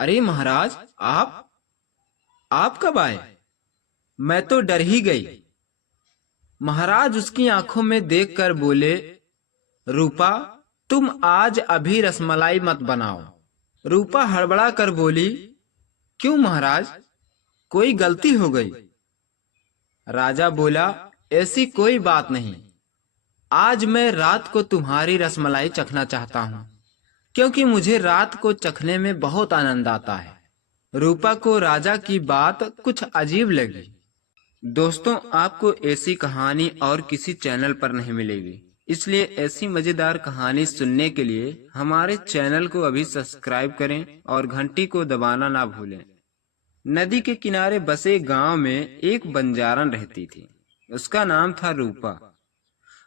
अरे महाराज, आप कब आए? मैं तो डर ही गई। महाराज उसकी आंखों में देखकर बोले, रूपा, तुम आज अभी रसमलाई मत बनाओ। रूपा हड़बड़ा कर बोली, क्यों महाराज, कोई गलती हो गई? राजा बोला, ऐसी कोई बात नहीं। आज मैं रात को तुम्हारी रसमलाई चखना चाहता हूँ, क्योंकि मुझे रात को चखने में बहुत आनंद आता है। रूपा को राजा की बात कुछ अजीब लगी। दोस्तों, आपको ऐसी कहानी और किसी चैनल पर नहीं मिलेगी, इसलिए ऐसी मजेदार कहानी सुनने के लिए हमारे चैनल को अभी सब्सक्राइब करें और घंटी को दबाना ना भूलें। नदी के किनारे बसे गांव में एक बंजारन रहती थी। उसका नाम था रूपा।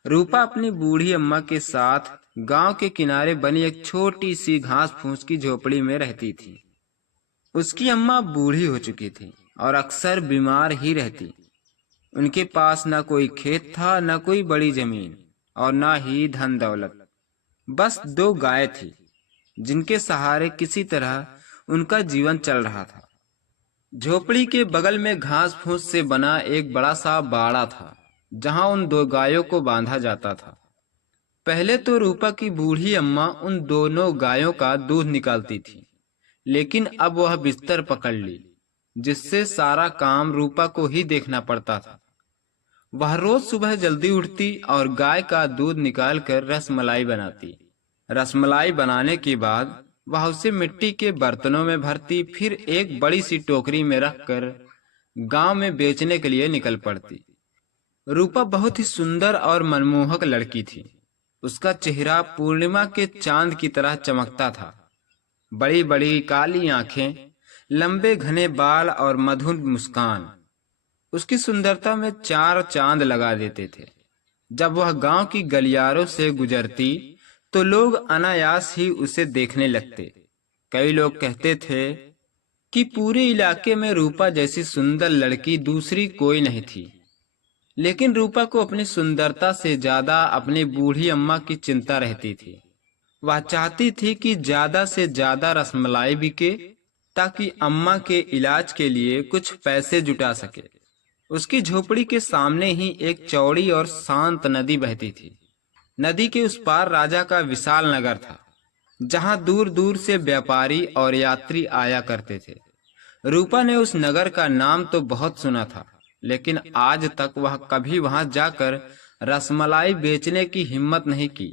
रूपा अपनी बूढ़ी अम्मा के साथ गांव के किनारे बनी एक छोटी सी घास फूस की झोपड़ी में रहती थी। उसकी अम्मा बूढ़ी हो चुकी थी और अक्सर बीमार ही रहती। उनके पास न कोई खेत था, न कोई बड़ी जमीन और न ही धन दौलत। बस 2 गाय थी, जिनके सहारे किसी तरह उनका जीवन चल रहा था। झोपड़ी के बगल में घास फूस से बना एक बड़ा सा बाड़ा था, जहां उन 2 गायों को बांधा जाता था। पहले तो रूपा की बूढ़ी अम्मा उन दोनों गायों का दूध निकालती थी, लेकिन अब वह बिस्तर पकड़ ली, जिससे सारा काम रूपा को ही देखना पड़ता था। वह रोज सुबह जल्दी उठती और गाय का दूध निकालकर रसमलाई बनाती। रसमलाई बनाने के बाद वह उसे मिट्टी के बर्तनों में भरती, फिर एक बड़ी सी टोकरी में रखकर गांव में बेचने के लिए निकल पड़ती। रूपा बहुत ही सुंदर और मनमोहक लड़की थी। उसका चेहरा पूर्णिमा के चांद की तरह चमकता था। बड़ी बड़ी काली आंखें, लंबे घने बाल और मधुर मुस्कान उसकी सुंदरता में 4 चांद लगा देते थे। जब वह गांव की गलियारों से गुजरती तो लोग अनायास ही उसे देखने लगते। कई लोग कहते थे कि पूरे इलाके में रूपा जैसी सुंदर लड़की दूसरी कोई नहीं थी। लेकिन रूपा को अपनी सुंदरता से ज्यादा अपनी बूढ़ी अम्मा की चिंता रहती थी। वह चाहती थी कि ज्यादा से ज्यादा रसमलाई बिके, ताकि अम्मा के इलाज के लिए कुछ पैसे जुटा सके। उसकी झोपड़ी के सामने ही एक चौड़ी और शांत नदी बहती थी। नदी के उस पार राजा का विशाल नगर था, जहां दूर दूर से व्यापारी और यात्री आया करते थे। रूपा ने उस नगर का नाम तो बहुत सुना था, लेकिन आज तक वह कभी वहां जाकर रसमलाई बेचने की हिम्मत नहीं की।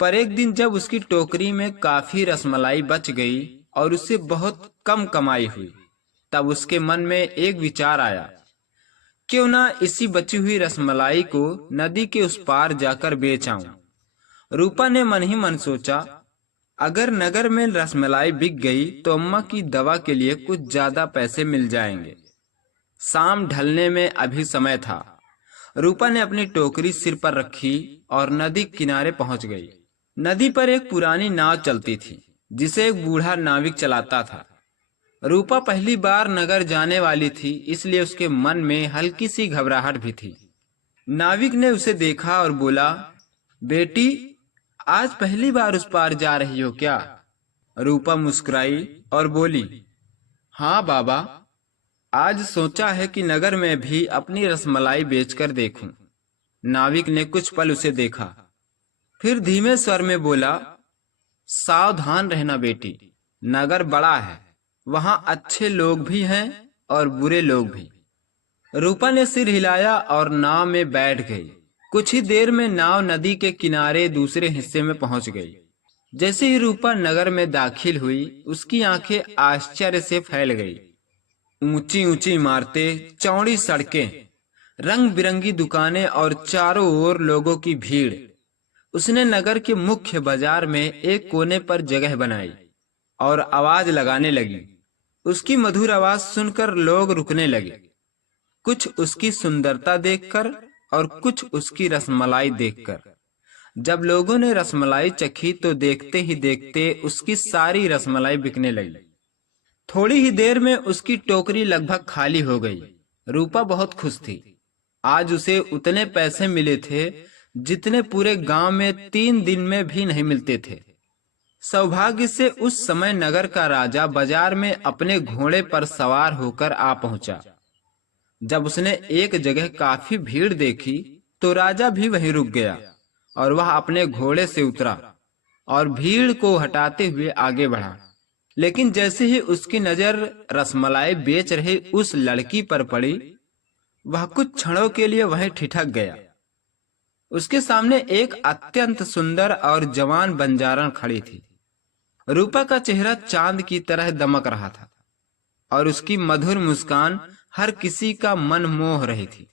पर एक दिन जब उसकी टोकरी में काफी रसमलाई बच गई और उससे बहुत कम कमाई हुई, तब उसके मन में एक विचार आया, क्यों ना इसी बची हुई रसमलाई को नदी के उस पार जाकर बेच आऊं। रूपा ने मन ही मन सोचा, अगर नगर में रसमलाई बिक गई तो अम्मा की दवा के लिए कुछ ज्यादा पैसे मिल जाएंगे। शाम ढलने में अभी समय था। रूपा ने अपनी टोकरी सिर पर रखी और नदी किनारे पहुंच गई। नदी पर एक पुरानी नाव चलती थी, जिसे एक बूढ़ा नाविक चलाता था। रूपा पहली बार नगर जाने वाली थी, इसलिए उसके मन में हल्की सी घबराहट भी थी। नाविक ने उसे देखा और बोला, बेटी, आज पहली बार उस पार जा रही हो क्या? रूपा मुस्कुराई और बोली, हाँ बाबा, आज सोचा है कि नगर में भी अपनी रसमलाई बेचकर देखूं। नाविक ने कुछ पल उसे देखा, फिर धीमे स्वर में बोला, सावधान रहना बेटी, नगर बड़ा है, वहां अच्छे लोग भी हैं और बुरे लोग भी। रूपा ने सिर हिलाया और नाव में बैठ गई। कुछ ही देर में नाव नदी के किनारे दूसरे हिस्से में पहुंच गई। जैसे ही रूपा नगर में दाखिल हुई, उसकी आंखें आश्चर्य से फैल गई। ऊंची ऊंची इमारतें, चौड़ी सड़कें, रंग बिरंगी दुकानें और चारों ओर लोगों की भीड़। उसने नगर के मुख्य बाजार में एक कोने पर जगह बनाई और आवाज लगाने लगी। उसकी मधुर आवाज सुनकर लोग रुकने लगे, कुछ उसकी सुंदरता देखकर और कुछ उसकी रसमलाई देखकर। जब लोगों ने रसमलाई चखी तो देखते ही देखते उसकी सारी रसमलाई बिकने लगी। थोड़ी ही देर में उसकी टोकरी लगभग खाली हो गई। रूपा बहुत खुश थी। आज उसे उतने पैसे मिले थे जितने पूरे गांव में 3 दिन में भी नहीं मिलते थे। सौभाग्य से उस समय नगर का राजा बाजार में अपने घोड़े पर सवार होकर आ पहुंचा। जब उसने एक जगह काफी भीड़ देखी तो राजा भी वहीं रुक गया और वह अपने घोड़े से उतरा और भीड़ को हटाते हुए आगे बढ़ा। लेकिन जैसे ही उसकी नजर रसमलाई बेच रही उस लड़की पर पड़ी, वह कुछ क्षणों के लिए वहीं ठिठक गया। उसके सामने एक अत्यंत सुंदर और जवान बंजारन खड़ी थी। रूपा का चेहरा चांद की तरह दमक रहा था और उसकी मधुर मुस्कान हर किसी का मन मोह रही थी।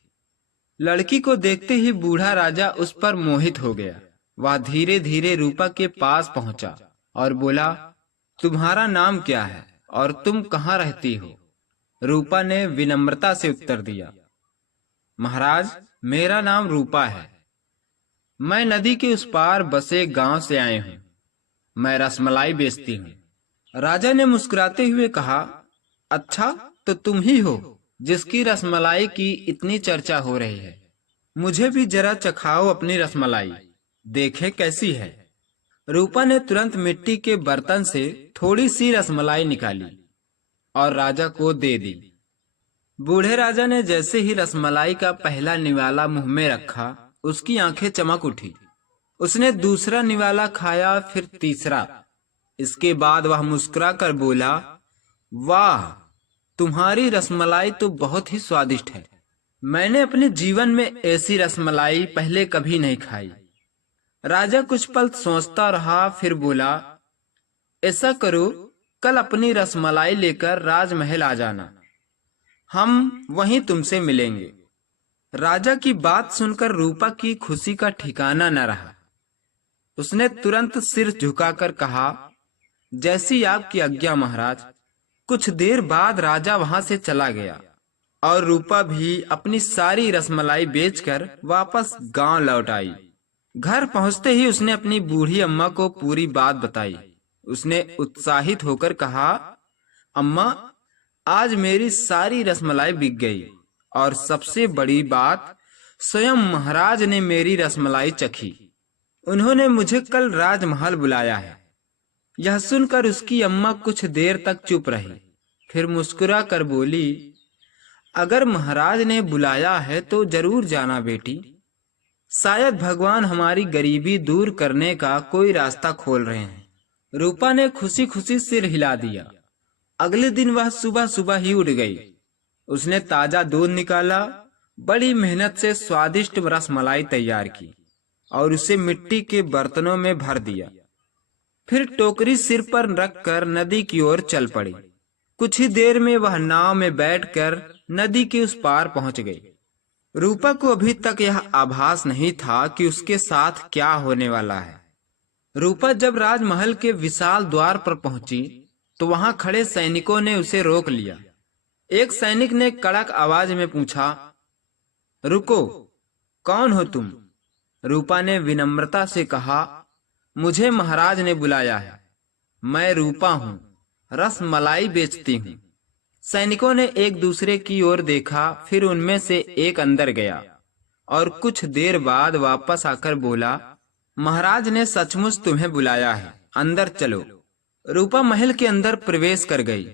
लड़की को देखते ही बूढ़ा राजा उस पर मोहित हो गया। वह धीरे धीरे रूपा के पास पहुंचा और बोला, तुम्हारा नाम क्या है और तुम कहाँ रहती हो? रूपा ने विनम्रता से उत्तर दिया, महाराज, मेरा नाम रूपा है। मैं नदी के उस पार बसे गांव से आए हूँ। मैं रसमलाई बेचती हूँ। राजा ने मुस्कुराते हुए कहा, अच्छा, तो तुम ही हो जिसकी रसमलाई की इतनी चर्चा हो रही है। मुझे भी जरा चखाओ अपनी रसमलाई, देखें कैसी है। रूपा ने तुरंत मिट्टी के बर्तन से थोड़ी सी रसमलाई निकाली और राजा को दे दी। बूढ़े राजा ने जैसे ही रसमलाई का पहला निवाला मुंह में रखा, उसकी आंखें चमक उठी। उसने दूसरा निवाला खाया, फिर तीसरा। इसके बाद वह मुस्कुरा कर बोला, वाह, तुम्हारी रसमलाई तो बहुत ही स्वादिष्ट है। मैंने अपने जीवन में ऐसी रसमलाई पहले कभी नहीं खाई। राजा कुछ पल सोचता रहा, फिर बोला, ऐसा करो, कल अपनी रसमलाई लेकर राजमहल आ जाना, हम वहीं तुमसे मिलेंगे। राजा की बात सुनकर रूपा की खुशी का ठिकाना न रहा। उसने तुरंत सिर झुकाकर कहा, जैसी आपकी आज्ञा महाराज। कुछ देर बाद राजा वहां से चला गया और रूपा भी अपनी सारी रसमलाई बेचकर वापस गांव लौट आई। घर पहुंचते ही उसने अपनी बूढ़ी अम्मा को पूरी बात बताई। उसने उत्साहित होकर कहा, अम्मा, आज मेरी सारी रसमलाई बिक गई और सबसे बड़ी बात, स्वयं महाराज ने मेरी रसमलाई चखी। उन्होंने मुझे कल राजमहल बुलाया है। यह सुनकर उसकी अम्मा कुछ देर तक चुप रही, फिर मुस्कुरा कर बोली, अगर महाराज ने बुलाया है तो जरूर जाना बेटी। शायद भगवान हमारी गरीबी दूर करने का कोई रास्ता खोल रहे हैं। रूपा ने खुशी खुशी सिर हिला दिया। अगले दिन वह सुबह सुबह ही उठ गई। उसने ताजा दूध निकाला, बड़ी मेहनत से स्वादिष्ट रसमलाई तैयार की और उसे मिट्टी के बर्तनों में भर दिया। फिर टोकरी सिर पर रखकर नदी की ओर चल पड़ी। कुछ ही देर में वह नाव में बैठकर नदी के उस पार पहुंच गई। रूपा को अभी तक यह आभास नहीं था कि उसके साथ क्या होने वाला है। रूपा जब राजमहल के विशाल द्वार पर पहुंची तो वहां खड़े सैनिकों ने उसे रोक लिया। एक सैनिक ने कड़क आवाज में पूछा, रुको, कौन हो तुम? रूपा ने विनम्रता से कहा, मुझे महाराज ने बुलाया है। मैं रूपा हूँ, रसमलाई बेचती हूँ। सैनिकों ने एक दूसरे की ओर देखा, फिर उनमें से एक अंदर गया और कुछ देर बाद वापस आकर बोला, महाराज ने सचमुच तुम्हें बुलाया है, अंदर चलो। रूपा महल के अंदर प्रवेश कर गई।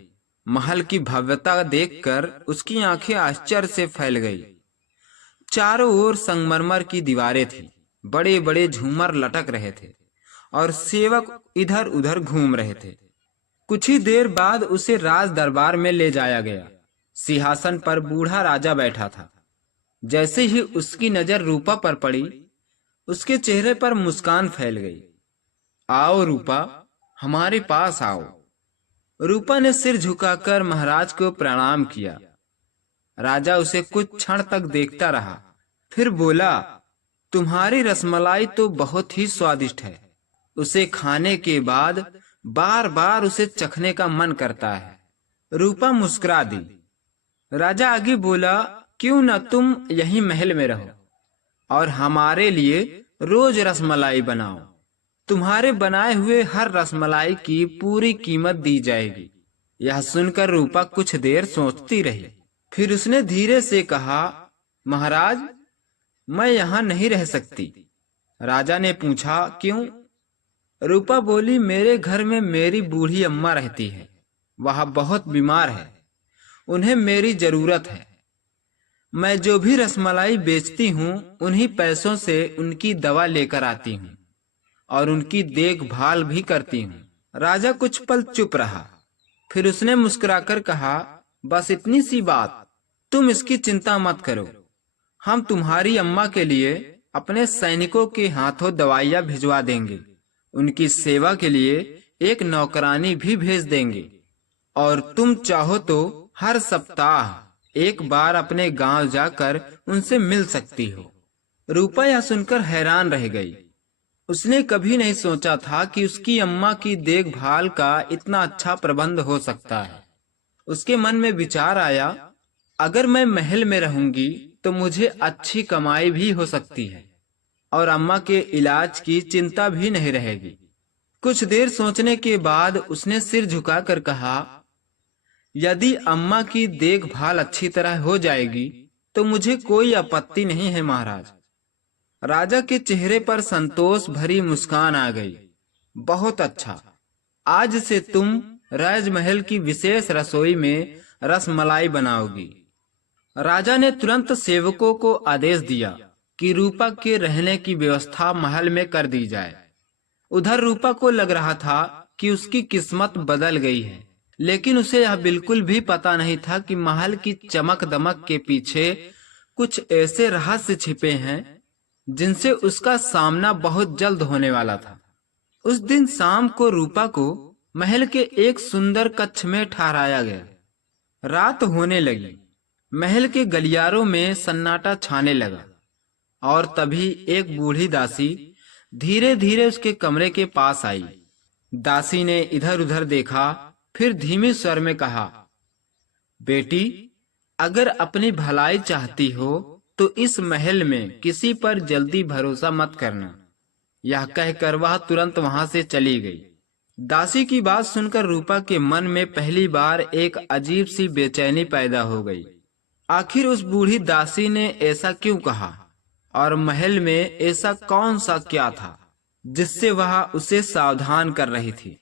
महल की भव्यता देखकर उसकी आंखें आश्चर्य से फैल गई। चारों ओर संगमरमर की दीवारें थीं, बड़े बड़े झूमर लटक रहे थे और सेवक इधर उधर घूम रहे थे। कुछ ही देर बाद उसे राज दरबार में ले जाया गया। सिंहासन पर बूढ़ा राजा बैठा था। जैसे ही उसकी नजर रूपा पर पड़ी, उसके चेहरे पर मुस्कान फैल गई। आओ रूपा, हमारे पास आओ। रूपा ने सिर झुकाकर महाराज को प्रणाम किया। राजा उसे कुछ क्षण तक देखता रहा, फिर बोला, तुम्हारी रसमलाई तो बहुत ही स्वादिष्ट है। उसे खाने के बाद बार बार उसे चखने का मन करता है। रूपा मुस्कुरा दी। राजा आगे बोला, क्यों न तुम यही महल में रहो और हमारे लिए रोज रसमलाई बनाओ। तुम्हारे बनाए हुए हर रसमलाई की पूरी कीमत दी जाएगी। यह सुनकर रूपा कुछ देर सोचती रही, फिर उसने धीरे से कहा, महाराज, मैं यहाँ नहीं रह सकती। राजा ने पूछा, क्यों? रूपा बोली, मेरे घर में मेरी बूढ़ी अम्मा रहती है, वह बहुत बीमार है, उन्हें मेरी जरूरत है। मैं जो भी रसमलाई बेचती हूँ उन्हीं पैसों से उनकी दवा लेकर आती हूँ और उनकी देखभाल भी करती हूँ। राजा कुछ पल चुप रहा, फिर उसने मुस्कुराकर कहा, बस इतनी सी बात, तुम इसकी चिंता मत करो। हम तुम्हारी अम्मा के लिए अपने सैनिकों के हाथों दवाइयाँ भिजवा देंगे, उनकी सेवा के लिए एक नौकरानी भी भेज देंगे और तुम चाहो तो हर सप्ताह एक बार अपने गांव जाकर उनसे मिल सकती हो। रूपा यह सुनकर हैरान रह गई। उसने कभी नहीं सोचा था कि उसकी अम्मा की देखभाल का इतना अच्छा प्रबंध हो सकता है। उसके मन में विचार आया, अगर मैं महल में रहूंगी तो मुझे अच्छी कमाई भी हो सकती है और अम्मा के इलाज की चिंता भी नहीं रहेगी। कुछ देर सोचने के बाद उसने सिर झुकाकर कहा, यदि अम्मा की देखभाल अच्छी तरह हो जाएगी तो मुझे कोई आपत्ति नहीं है महाराज। राजा के चेहरे पर संतोष भरी मुस्कान आ गई। बहुत अच्छा, आज से तुम राजमहल की विशेष रसोई में रसमलाई बनाओगी। राजा ने तुरंत सेवकों को आदेश दिया कि रूपा के रहने की व्यवस्था महल में कर दी जाए। उधर रूपा को लग रहा था कि उसकी किस्मत बदल गई है, लेकिन उसे यह बिल्कुल भी पता नहीं था कि महल की चमक दमक के पीछे कुछ ऐसे रहस्य छिपे हैं जिनसे उसका सामना बहुत जल्द होने वाला था। उस दिन शाम को रूपा को महल के एक सुंदर कक्ष में ठहराया गया। रात होने लगी, महल के गलियारों में सन्नाटा छाने लगा और तभी एक बूढ़ी दासी धीरे धीरे उसके कमरे के पास आई। दासी ने इधर उधर देखा, फिर धीमे स्वर में कहा, बेटी, अगर अपनी भलाई चाहती हो तो इस महल में किसी पर जल्दी भरोसा मत करना। यह कहकर वह तुरंत वहां से चली गई। दासी की बात सुनकर रूपा के मन में पहली बार एक अजीब सी बेचैनी पैदा हो गई। आखिर उस बूढ़ी दासी ने ऐसा क्यों कहा और महल में ऐसा कौन सा क्या था जिससे वह उसे सावधान कर रही थी।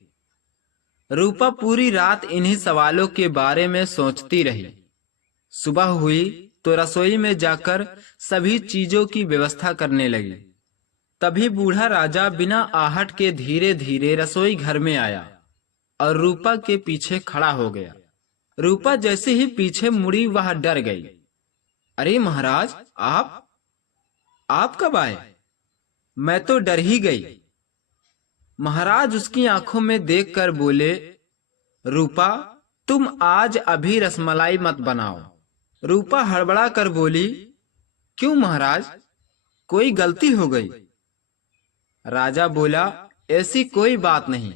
रूपा पूरी रात इन्हीं सवालों के बारे में सोचती रही। सुबह हुई तो रसोई में जाकर सभी चीजों की व्यवस्था करने लगी। तभी बूढ़ा राजा बिना आहट के धीरे धीरे रसोई घर में आया और रूपा के पीछे खड़ा हो गया। रूपा जैसे ही पीछे मुड़ी वह डर गई। अरे महाराज, आप कब आए? मैं तो डर ही गई। महाराज उसकी आंखों में देखकर बोले, रूपा, तुम आज अभी रसमलाई मत बनाओ। रूपा हड़बड़ा कर बोली, क्यों महाराज, कोई गलती हो गई? राजा बोला, ऐसी कोई बात नहीं,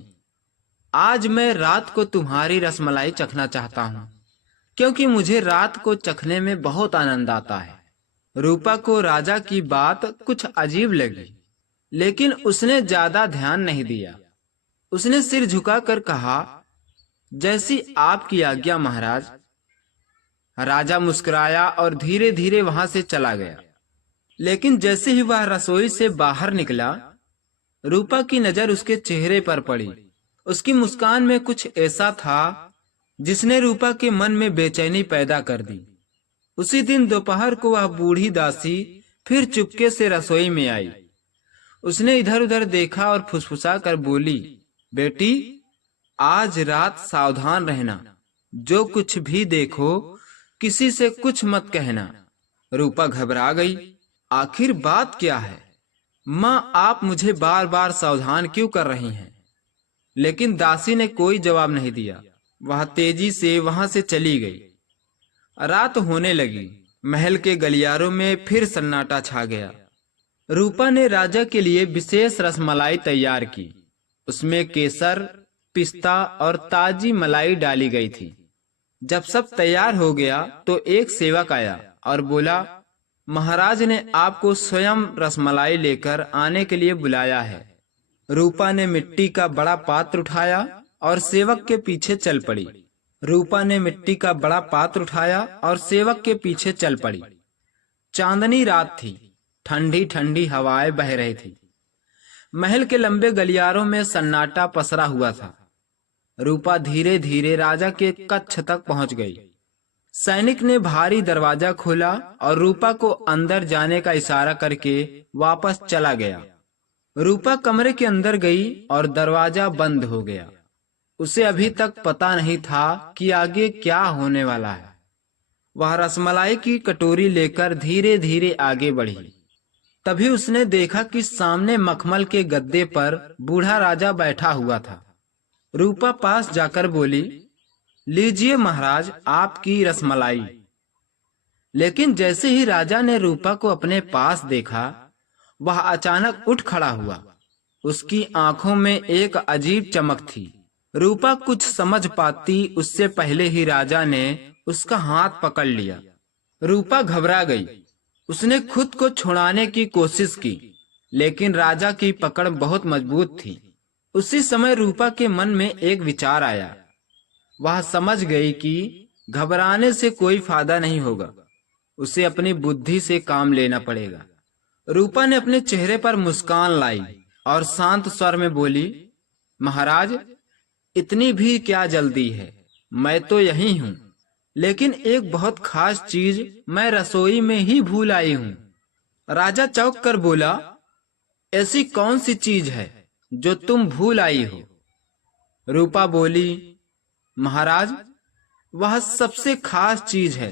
आज मैं रात को तुम्हारी रसमलाई चखना चाहता हूँ, क्योंकि मुझे रात को चखने में बहुत आनंद आता है। रूपा को राजा की बात कुछ अजीब लगी, लेकिन उसने ज्यादा ध्यान नहीं दिया। उसने सिर झुकाकर कहा, जैसी आपकी आज्ञा महाराज। राजा मुस्कुराया और धीरे धीरे वहां से चला गया। लेकिन जैसे ही वह रसोई से बाहर निकला, रूपा की नजर उसके चेहरे पर पड़ी। उसकी मुस्कान में कुछ ऐसा था जिसने रूपा के मन में बेचैनी पैदा कर दी। उसी दिन दोपहर को वह बूढ़ी दासी फिर चुपके से रसोई में आई। उसने इधर उधर देखा और फुसफुसा कर बोली, बेटी, आज रात सावधान रहना, जो कुछ भी देखो किसी से कुछ मत कहना। रूपा घबरा गई। आखिर बात क्या है? माँ, आप मुझे बार बार सावधान क्यों कर रही हैं? लेकिन दासी ने कोई जवाब नहीं दिया। वह तेजी से वहां से चली गई। रात होने लगी। महल के गलियारों में फिर सन्नाटा छा गया। रूपा ने राजा के लिए विशेष रसमलाई तैयार की। उसमें केसर, पिस्ता और ताजी मलाई डाली गई थी। जब सब तैयार हो गया तो एक सेवक आया और बोला, महाराज ने आपको स्वयं रसमलाई लेकर आने के लिए बुलाया है। रूपा ने मिट्टी का बड़ा पात्र उठाया और सेवक के पीछे चल पड़ी। चांदनी रात थी। ठंडी ठंडी हवाएं बह रही थी। महल के लंबे गलियारों में सन्नाटा पसरा हुआ था। रूपा धीरे धीरे राजा के कक्ष तक पहुंच गई। सैनिक ने भारी दरवाजा खोला और रूपा को अंदर जाने का इशारा करके वापस चला गया। रूपा कमरे के अंदर गई और दरवाजा बंद हो गया। उसे अभी तक पता नहीं था कि आगे क्या होने वाला है। वह रसमलाई की कटोरी लेकर धीरे धीरे आगे बढ़ी। तभी उसने देखा कि सामने मखमल के गद्दे पर बूढ़ा राजा बैठा हुआ था। रूपा पास जाकर बोली, लीजिए महाराज आपकी रसमलाई। लेकिन जैसे ही राजा ने रूपा को अपने पास देखा, वह अचानक उठ खड़ा हुआ। उसकी आंखों में एक अजीब चमक थी। रूपा कुछ समझ पाती उससे पहले ही राजा ने उसका हाथ पकड़ लिया। रूपा घबरा गई। उसने खुद को छुड़ाने की कोशिश की, लेकिन राजा की पकड़ बहुत मजबूत थी। उसी समय रूपा के मन में एक विचार आया। वह समझ गई कि घबराने से कोई फायदा नहीं होगा। उसे अपनी बुद्धि से काम लेना पड़ेगा। रूपा ने अपने चेहरे पर मुस्कान लाई और शांत स्वर में बोली, महाराज इतनी भी क्या जल्दी है, मैं तो यही हूँ। लेकिन एक बहुत खास चीज मैं रसोई में ही भूल आई हूँ। राजा चौंक कर बोला, ऐसी कौन सी चीज है जो तुम भूल आई हो? रूपा बोली, महाराज वह सबसे खास चीज है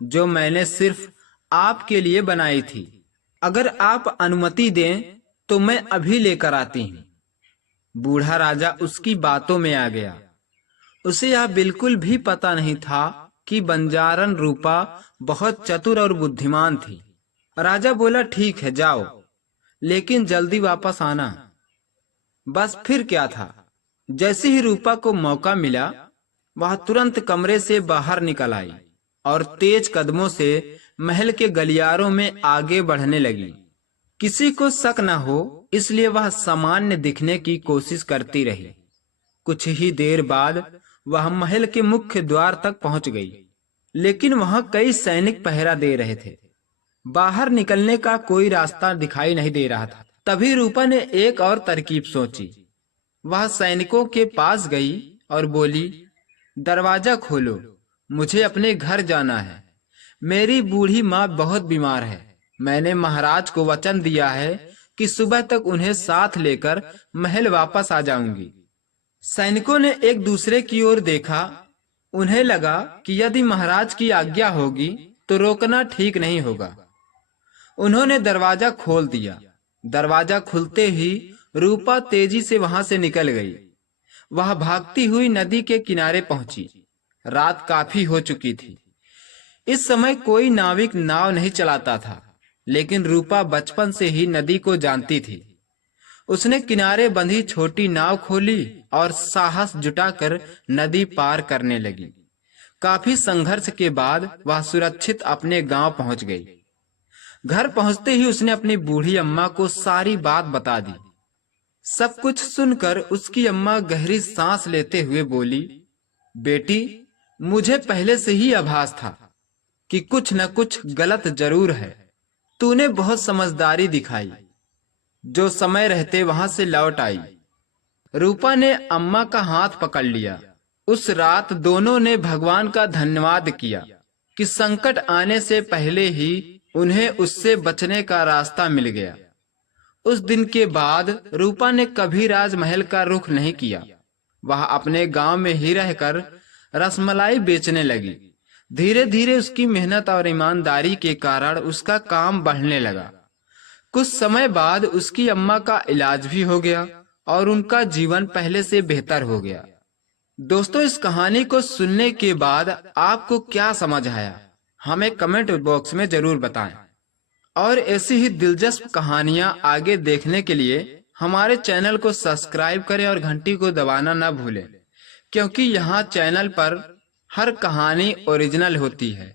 जो मैंने सिर्फ आपके लिए बनाई थी। अगर आप अनुमति दें तो मैं अभी लेकर आती हूँ। बूढ़ा राजा उसकी बातों में आ गया। उसे यह बिल्कुल भी पता नहीं था कि बंजारन रूपा बहुत चतुर और बुद्धिमान थी। राजा बोला, ठीक है जाओ, लेकिन जल्दी वापस आना। बस फिर क्या था, जैसे ही रूपा को मौका मिला वह तुरंत कमरे से बाहर निकल आई और तेज कदमों से महल के गलियारों में आगे बढ़ने लगी। किसी को शक न हो इसलिए वह सामान्य दिखने की कोशिश करती रही। कुछ ही देर बाद वह महल के मुख्य द्वार तक पहुंच गई, लेकिन वहां कई सैनिक पहरा दे रहे थे। बाहर निकलने का कोई रास्ता दिखाई नहीं दे रहा था। तभी रूपा ने एक और तरकीब सोची। वह सैनिकों के पास गई और बोली, दरवाजा खोलो, मुझे अपने घर जाना है। मेरी बूढ़ी माँ बहुत बीमार है। मैंने महाराज को वचन दिया है कि सुबह तक उन्हें साथ लेकर महल वापस आ जाऊंगी। सैनिकों ने एक दूसरे की ओर देखा। उन्हें लगा कि यदि महाराज की आज्ञा होगी तो रोकना ठीक नहीं होगा। उन्होंने दरवाजा खोल दिया। दरवाजा खुलते ही रूपा तेजी से वहां से निकल गई। वह भागती हुई नदी के किनारे पहुंची। रात काफी हो चुकी थी। इस समय कोई नाविक नाव नहीं चलाता था, लेकिन रूपा बचपन से ही नदी को जानती थी। उसने किनारे बंधी छोटी नाव खोली और साहस जुटाकर नदी पार करने लगी। काफी संघर्ष के बाद वह सुरक्षित अपने गांव पहुंच गई। घर पहुंचते ही उसने अपनी बूढ़ी अम्मा को सारी बात बता दी। सब कुछ सुनकर उसकी अम्मा गहरी सांस लेते हुए बोली, बेटी मुझे पहले से ही आभास था कि कुछ न कुछ गलत जरूर है। तूने बहुत समझदारी दिखाई, जो समय रहते वहां से लौट आई। रूपा ने अम्मा का हाथ पकड़ लिया। उस रात दोनों ने भगवान का धन्यवाद किया कि संकट आने से पहले ही उन्हें उससे बचने का रास्ता मिल गया। उस दिन के बाद रूपा ने कभी राजमहल का रुख नहीं किया। वह अपने गांव में ही रहकर रसमलाई बेचने लगी। धीरे धीरे उसकी मेहनत और ईमानदारी के कारण उसका काम बढ़ने लगा। कुछ समय बाद उसकी अम्मा का इलाज भी हो गया और उनका जीवन पहले से बेहतर हो गया। दोस्तों, इस कहानी को सुनने के बाद आपको क्या समझ आया, हमें कमेंट बॉक्स में जरूर बताएं। और ऐसी ही दिलचस्प कहानियां आगे देखने के लिए हमारे चैनल को सब्सक्राइब करें और घंटी को दबाना न भूलें, क्योंकि यहाँ चैनल पर हर कहानी ओरिजिनल होती है।